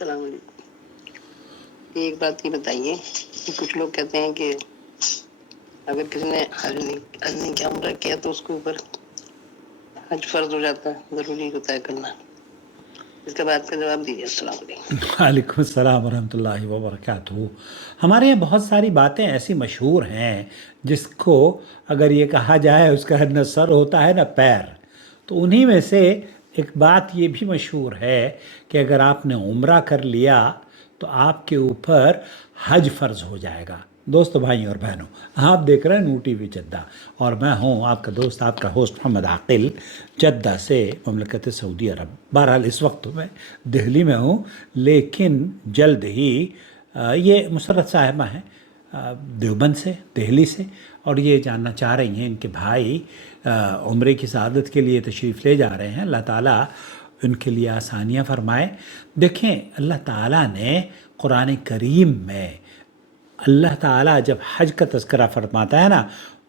السلام علیکم۔ ایک بات یہ بتائیے کہ کچھ لوگ کہتے ہیں کہ اگر کسی نے حج نہیں کیا، عمرہ کیا، تو اس کے اوپر حج فرض ہو جاتا ہے، ضروری ہوتا ہے کرنا۔ اس کے بعد کا جواب دیجیے۔ السلام علیکم۔ وعلیکم السلام ورحمۃ اللہ وبرکاتہ۔ ہمارے یہاں بہت ساری باتیں ایسی مشہور ہیں جس کو اگر یہ کہا جائے اس کا نہ سر ہوتا ہے نہ پیر، تو انہی میں سے ایک بات یہ بھی مشہور ہے کہ اگر آپ نے عمرہ کر لیا تو آپ کے اوپر حج فرض ہو جائے گا۔ دوستو، بھائیوں اور بہنوں، آپ دیکھ رہے ہیں نو ٹی وی جدہ، اور میں ہوں آپ کا دوست، آپ کا ہوسٹ محمد عاقل، جدہ سے، مملکت سعودی عرب۔ بہرحال اس وقت تو میں دہلی میں ہوں، لیکن جلد ہی یہ مسرت صاحبہ ہیں دیوبند سے، دہلی سے، اور یہ جاننا چاہ رہی ہیں ان کے بھائی عمرے کی سعادت کے لیے تشریف لے جا رہے ہیں۔ اللہ تعالیٰ ان کے لیے آسانیاں فرمائے۔ دیکھیں، اللہ تعالیٰ نے قرآن کریم میں اللہ تعالیٰ جب حج کا تذکرہ فرماتا ہے نا،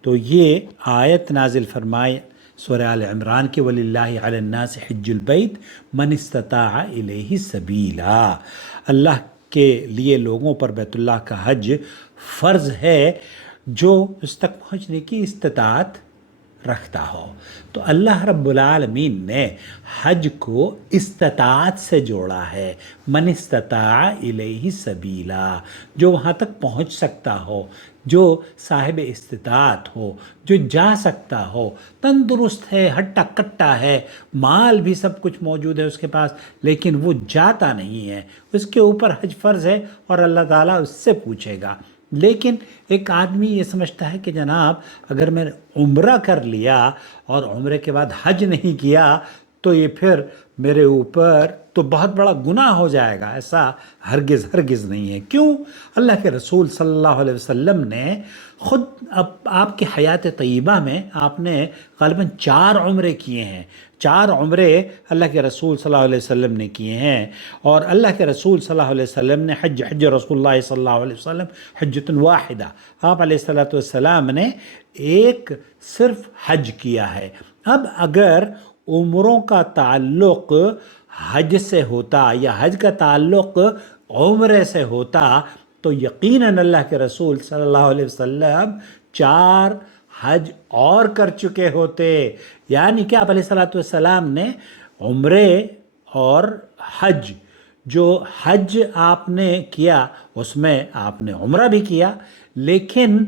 تو یہ آیت نازل فرمائے سورہ آل عمران کے وَلِلَّهِ عَلَى النَّاسِ حِجُّ الْبَيْتِ مَنِ اسْتَطَاعَ إِلَيْهِ سَبِيلًا۔ اللہ کے لیے لوگوں پر بیت اللہ کا حج فرض ہے جو اس تک پہنچنے کی استطاعت رکھتا ہو۔ تو اللہ رب العالمین نے حج کو استطاعت سے جوڑا ہے، من استطاع الیہ سبیلا، جو وہاں تک پہنچ سکتا ہو، جو صاحب استطاعت ہو، جو جا سکتا ہو، تندرست ہے، ہٹا کٹا ہے، مال بھی سب کچھ موجود ہے اس کے پاس، لیکن وہ جاتا نہیں ہے، اس کے اوپر حج فرض ہے اور اللہ تعالیٰ اس سے پوچھے گا۔ لیکن ایک آدمی یہ سمجھتا ہے کہ جناب اگر میں نے عمرہ کر لیا اور عمرے کے بعد حج نہیں کیا تو یہ پھر میرے اوپر تو بہت بڑا گناہ ہو جائے گا۔ ایسا ہرگز ہرگز نہیں ہے۔ کیوں؟ اللہ کے رسول صلی اللہ علیہ وسلم نے خود آپ کی حیات طیبہ میں آپ نے غالباً 4 عمرے کیے ہیں۔ 4 عمرے اللہ کے رسول صلی اللہ علیہ وسلم نے کیے ہیں، اور اللہ کے رسول صلی اللہ علیہ وسلم نے حج رسول اللہ صلی اللہ علیہ وسلم حجۃ واحدہ، آپ علیہ الصلوۃ والسلام نے ایک صرف حج کیا ہے۔ اب اگر عمروں کا تعلق حج سے ہوتا یا حج کا تعلق عمرے سے ہوتا تو یقیناً اللہ کے رسول صلی اللہ علیہ وسلم 4 حج اور کر چکے ہوتے۔ یعنی کہ آپ علیہ الصلوۃ والسلام نے عمرے اور حج، جو حج آپ نے کیا اس میں آپ نے عمرہ بھی کیا، لیکن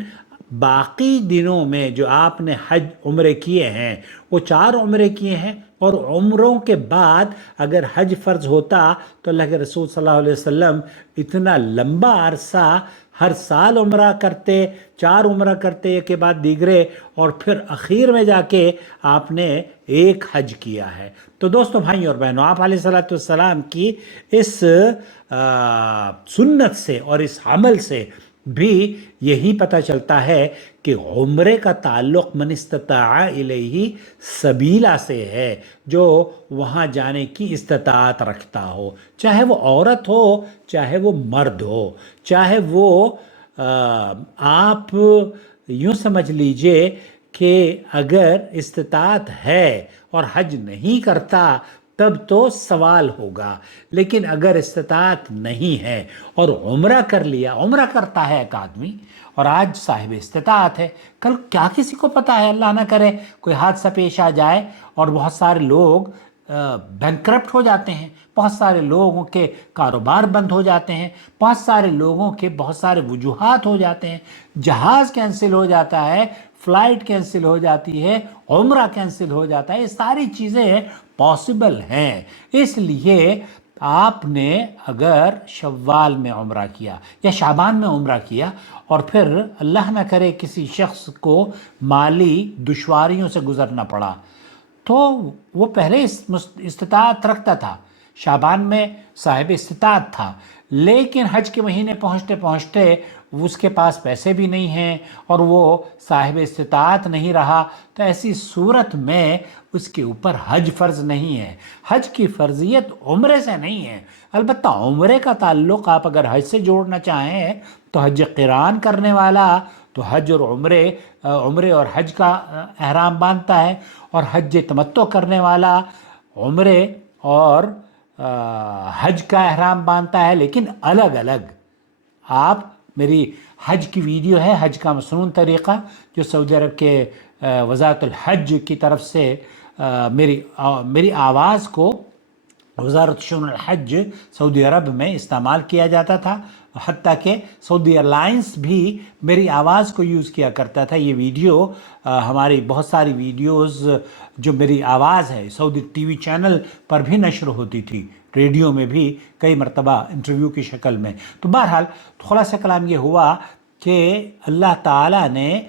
باقی دنوں میں جو آپ نے حج عمرے کیے ہیں وہ 4 عمرے کیے ہیں، اور عمروں کے بعد اگر حج فرض ہوتا تو اللہ کے رسول صلی اللہ علیہ وسلم اتنا لمبا عرصہ ہر سال عمرہ کرتے، 4 عمرہ کرتے ایک کے بعد دیگرے، اور پھر اخیر میں جا کے آپ نے ایک حج کیا ہے۔ تو دوستو، بھائی اور بہنوں، آپ علیہ الصلوۃ والسلام کی اس سنت سے اور اس عمل سے بھی یہی پتہ چلتا ہے کہ عمرے کا تعلق من استطاع الیہ سبیلا سے ہے، جو وہاں جانے کی استطاعت رکھتا ہو، چاہے وہ عورت ہو، چاہے وہ مرد ہو، چاہے وہ آپ یوں سمجھ لیجئے کہ اگر استطاعت ہے اور حج نہیں کرتا تب تو سوال ہوگا، لیکن اگر استطاعت نہیں ہے اور عمرہ کر لیا، عمرہ کرتا ہے ایک آدمی اور آج صاحب استطاعت ہے، کل کیا کسی کو پتہ ہے، اللہ نہ کرے کوئی حادثہ پیش آ جائے اور بہت سارے لوگ بینکرپٹ ہو جاتے ہیں، بہت سارے لوگوں کے کاروبار بند ہو جاتے ہیں، بہت سارے لوگوں کے بہت سارے وجوہات ہو جاتے ہیں، جہاز کینسل ہو جاتا ہے، فلائٹ کینسل ہو جاتی ہے، عمرہ کینسل ہو جاتا ہے، یہ ساری چیزیں پاسبل ہیں۔ اس لیے آپ نے اگر شوال میں عمرہ کیا یا شعبان میں عمرہ کیا اور پھر اللہ نہ کرے کسی شخص کو مالی دشواریوں سے گزرنا پڑا، تو وہ پہلے استطاعت رکھتا تھا، شعبان میں صاحب استطاعت تھا، لیکن حج کے مہینے پہنچتے پہنچتے اس کے پاس پیسے بھی نہیں ہیں اور وہ صاحب استطاعت نہیں رہا، تو ایسی صورت میں اس کے اوپر حج فرض نہیں ہے۔ حج کی فرضیت عمرے سے نہیں ہے، البتہ عمرے کا تعلق آپ اگر حج سے جوڑنا چاہیں تو حج قران کرنے والا تو حج اور عمرے اور حج کا احرام باندھتا ہے، اور حج تمتع کرنے والا عمرے اور حج کا احرام باندھتا ہے لیکن الگ الگ. آپ میری حج کی ویڈیو ہے، حج کا مسنون طریقہ، جو سعودی عرب کے وزارت الحج کی طرف سے میری آواز کو وزارت شؤون الحج سعودی عرب میں استعمال کیا جاتا تھا، حتیٰ کہ سعودی ایئرلائنس بھی میری آواز کو یوز کیا کرتا تھا. یہ ویڈیو ہماری بہت ساری ویڈیوز جو میری آواز ہے سعودی ٹی وی چینل پر بھی نشر ہوتی تھی، ریڈیو میں بھی کئی مرتبہ انٹرویو کی شکل میں. تو بہرحال خلاصہ کلام یہ ہوا کہ اللہ تعالیٰ نے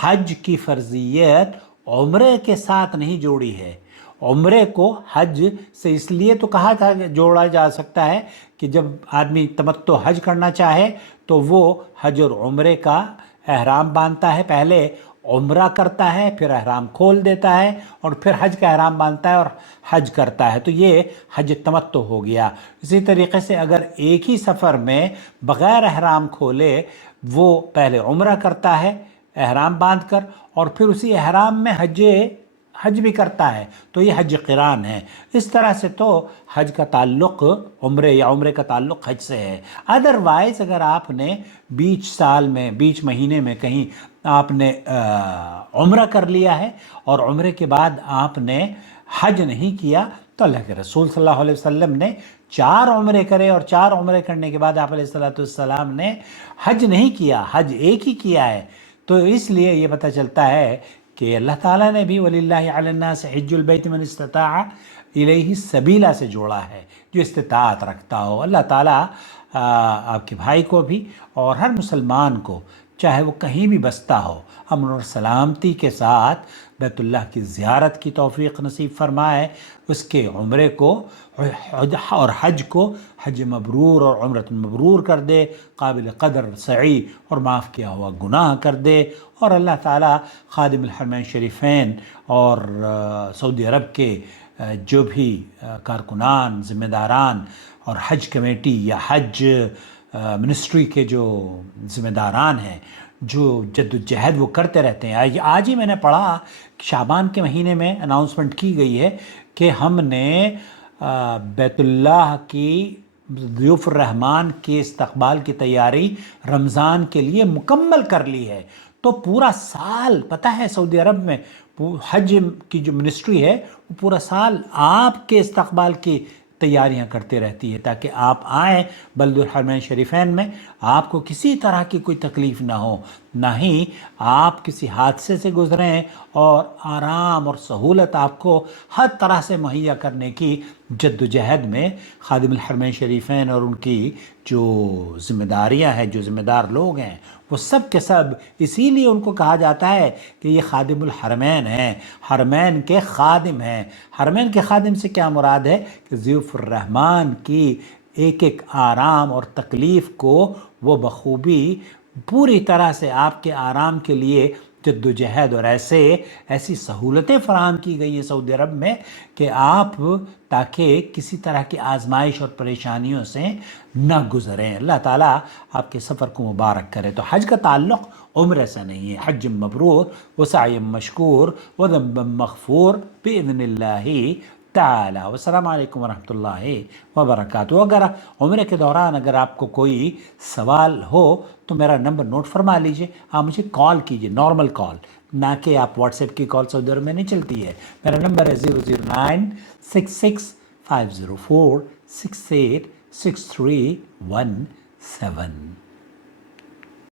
حج کی فرضیت عمرے کے ساتھ نہیں جوڑی ہے. عمرے کو حج سے اس لیے تو کہا تھا کہ جوڑا جا سکتا ہے کہ جب آدمی تمتع حج کرنا چاہے تو وہ حج اور عمرے کا احرام باندھتا ہے، پہلے عمرہ کرتا ہے، پھر احرام کھول دیتا ہے اور پھر حج کا احرام باندھتا ہے اور حج کرتا ہے، تو یہ حج تمتع ہو گیا. اسی طریقے سے اگر ایک ہی سفر میں بغیر احرام کھولے وہ پہلے عمرہ کرتا ہے احرام باندھ کر اور پھر اسی احرام میں حج بھی کرتا ہے تو یہ حج قران ہے. اس طرح سے تو حج کا تعلق عمرے یا عمرے کا تعلق حج سے ہے. ادروائز اگر آپ نے بیچ مہینے میں کہیں آپ نے عمرہ کر لیا ہے اور عمرے کے بعد آپ نے حج نہیں کیا تو اللہ کے رسول صلی اللہ علیہ وسلم نے 4 عمرے کرے اور 4 عمرے کرنے کے بعد آپ علیہ السلام نے حج نہیں کیا، حج ایک ہی کیا ہے. تو اس لیے یہ پتہ چلتا ہے کہ اللہ تعالیٰ نے بھی وَلِلَّهِ عَلَى النَّاسِ حِجُّ الْبَيْتِ مَنِ اسْتَطَاعَ إِلَيْهِ السَّبِيلَ سے جوڑا ہے، جو استطاعت رکھتا ہو. اللہ تعالیٰ آپ کے بھائی کو بھی اور ہر مسلمان کو، چاہے وہ کہیں بھی بستا ہو، امن اور سلامتی کے ساتھ بیت اللہ کی زیارت کی توفیق نصیب فرمائے، اس کے عمرے کو اور حج کو حج مبرور اور عمرۃ مبرور کر دے، قابل قدر سعی اور معاف کیا ہوا گناہ کر دے. اور اللہ تعالیٰ خادم الحرمین شریفین اور سعودی عرب کے جو بھی کارکنان، ذمہ داران اور حج کمیٹی یا حج منسٹری کے جو ذمہ داران ہیں، جو جد و جہد وہ کرتے رہتے ہیں. آج ہی میں نے پڑھا کہ شعبان کے مہینے میں اناؤنسمنٹ کی گئی ہے کہ ہم نے بیت اللہ کی ضیوف الرحمان کے استقبال کی تیاری رمضان کے لیے مکمل کر لی ہے. تو پورا سال پتہ ہے سعودی عرب میں حج کی جو منسٹری ہے وہ پورا سال آپ کے استقبال کی تیاریاں کرتے رہتی ہے تاکہ آپ آئیں بلد الحرمین شریفین میں، آپ کو کسی طرح کی کوئی تکلیف نہ ہو، نہ ہی آپ کسی حادثے سے گزریں، اور آرام اور سہولت آپ کو ہر طرح سے مہیا کرنے کی جد و جہد میں خادم الحرمین شریفین اور ان کی جو ذمہ داریاں ہیں، جو ذمہ دار لوگ ہیں، وہ سب کے سب اسی لیے ان کو کہا جاتا ہے کہ یہ خادم الحرمین ہیں، حرمین کے خادم ہیں. حرمین کے خادم سے کیا مراد ہے کہ ضیوف الرحمان کی ایک ایک آرام اور تکلیف کو وہ بخوبی پوری طرح سے آپ کے آرام کے لیے جد و جہد اور ایسی سہولتیں فراہم کی گئی ہیں سعودی عرب میں کہ آپ تاکہ کسی طرح کی آزمائش اور پریشانیوں سے نہ گزریں. اللہ تعالیٰ آپ کے سفر کو مبارک کرے. تو حج کا تعلق عمرے سے نہیں ہے. حج مبرور وسعی مشکور وذنب مغفور بإذن اللہ تعالی. والسلام علیکم ورحمۃ اللہ وبرکاتہ. اگر عمرے کے دوران اگر آپ کو کوئی سوال ہو تو میرا نمبر نوٹ فرما لیجئے، آپ مجھے کال کیجئے، نارمل کال، نہ کہ آپ واٹس ایپ کی کال سعودی عرب میں نہیں چلتی ہے. میرا نمبر ہے 0096650468631 7.